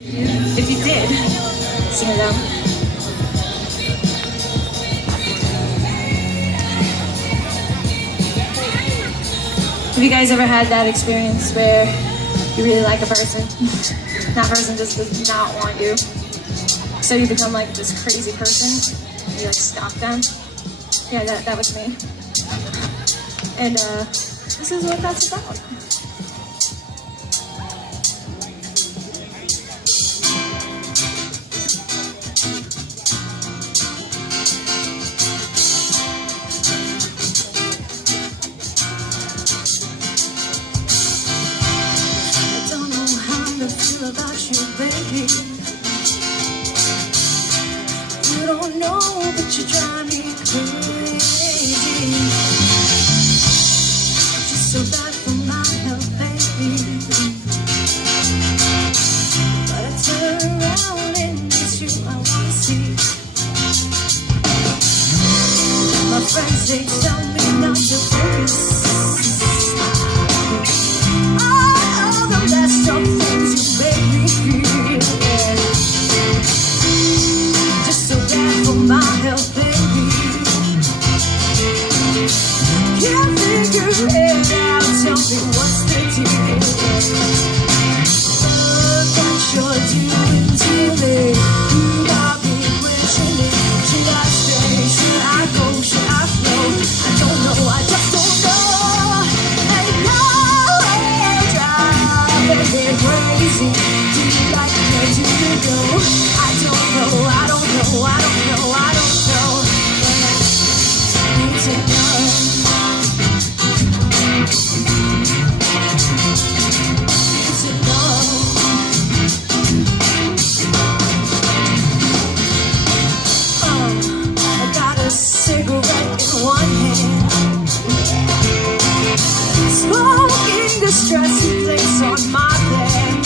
If you did, sing it out. Have you guys ever had that experience where you really like a person? That person just does not want you. So you become like this crazy person, and you like stalk them. Yeah, that was me. And this is what that's about. Feel about you, baby. You don't know, but you drive me crazy. Just so bad for my health, baby. But I turn around and it's you I wanna see. My friends, they tell me not to focus. All the best of things you make me feel, yeah. Just so bad for my health, baby. Can't figure it out, tell me what's the deal. Look what you're doing to me. You got me questioning. Should I stay? Should I go? Should I flow? I don't know, I just don't know. Crazy. Do you like me? Do you know? I don't know, I don't know, I don't know, I don't know. But I need to know. Need to know. I got a cigarette in one hand, smoking the stress you place on my bed.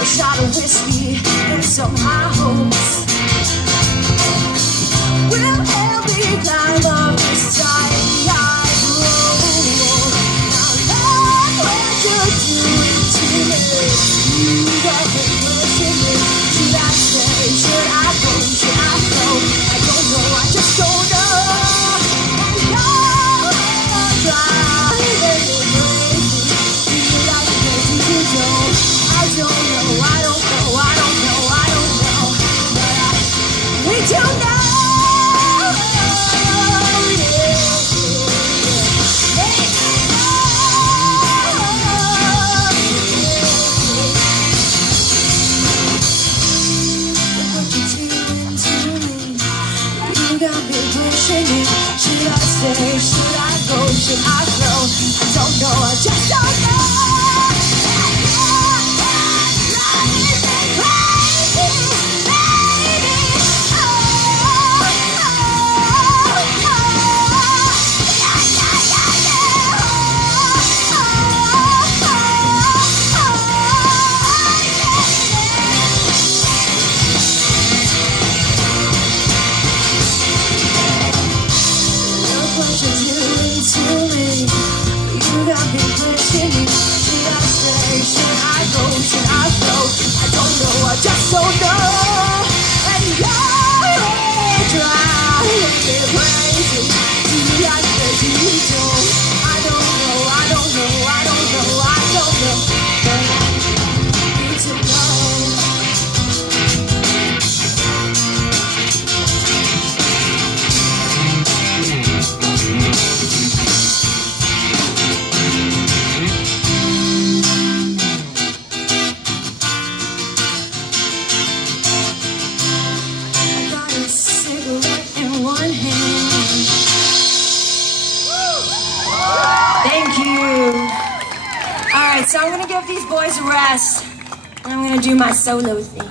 A shot of whiskey and some high hopes will help me climb up this tiny high road. Now look what you're doing to me. You got me questioning. Should I stay? Should I go? Should I go? I don't know, I just don't know. And you're driving me crazy. Do you like me? Do you know? I don't know, I don't know, I don't know, I don't know. But I need to know. Should I stay? Should I go? Should I flow? I don't know, I just don't know. You got me questioning. Should I stay? Should I go? Should I flow? I don't know, I just don't know. And you're driving me crazy. Do you like me? Do you know? I don't know, I don't know, I don't know, I don't know. But I need to know. Thank you. All right, so I'm gonna give these boys a rest, and I'm gonna do my solo thing.